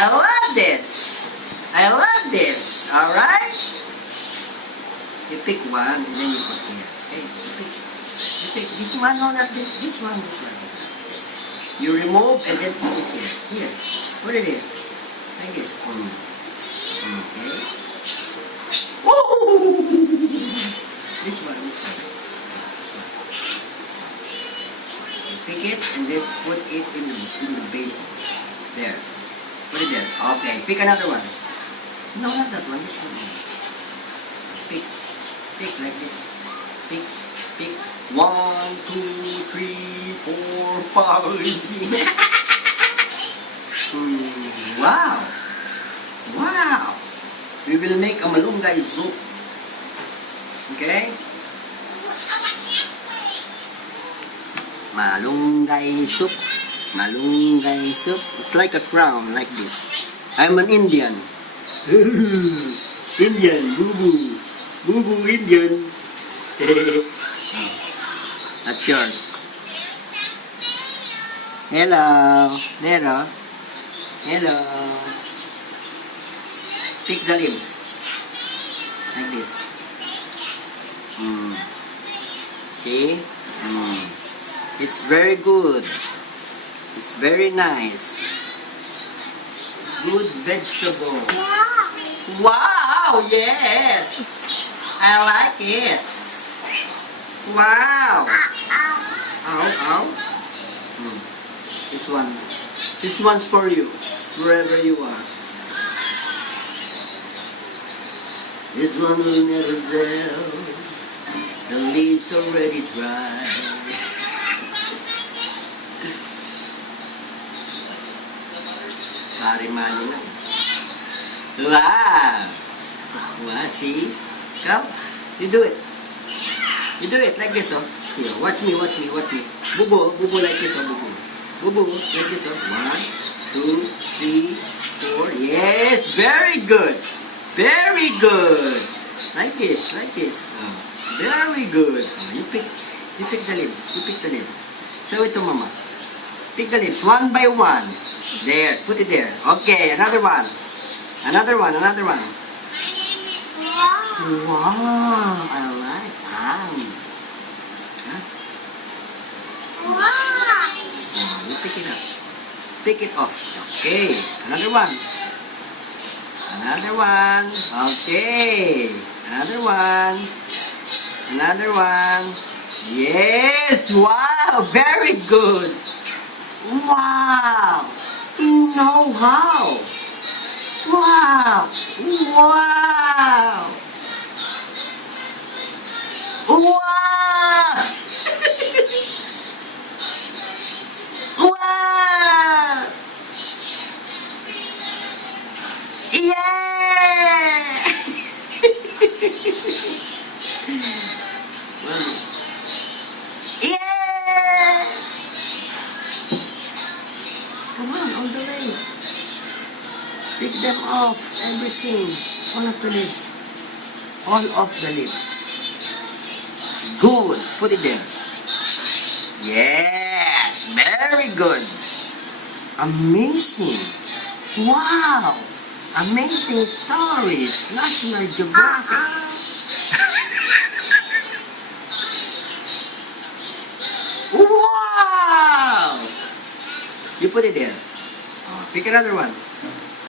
I love this. I love this. Alright? You pick one and then you put here. Okay? You pick this one, no, not this. This one, this one. You remove and then put it here. Here. Put it here. Like this. Okay. Woo! This one, this one. You pick it and then put it in the basin. There. Put it there. Okay. Pick another one. No, not that one. This one. Pick. Pick like this. Pick. Pick. 1, 2, 3, 4, 5, 6. Wow. Wow. We will make a malunggay soup. Okay? Malunggay soup. Malunggay soup. It's like a crown, like this. I'm an Indian. Indian, boo-boo. Boo-boo Indian. That's yours. Hello. Nero. Hello. Pick the lips. Like this. See? It's very good. It's very nice. Good vegetable. Wow, yes. I like it. Wow. Ow. This one. This one's for you. Wherever you are. This one will never sell. The leaves already dry. Parimano lang. Wow! Wow, see? Come, you do it. You do it like this, oh. See, oh. Watch me. Bubo like this, oh, bubo. Bubo like this, oh. 1, 2, 3, 4. Yes, very good. Very good. Like this. Oh. Very good. Oh, you pick the lips. Show it to mama. Pick the lips, one by one. There, put it there. Okay, another one. Another one. Wow, I like that. Huh? Oh, you pick it up. Pick it off. Okay, another one. Okay, another one. Yes, wow, very good. Wow, you know how. Wow. Wow. Wow. Yeah. Yeah. Come on the way. Pick them off, everything. All of the lips. All of the lips. Good. Put it there. Yes. Very good. Amazing. Wow. Amazing stories. National Geographic. Wow. You put it there. Pick another one.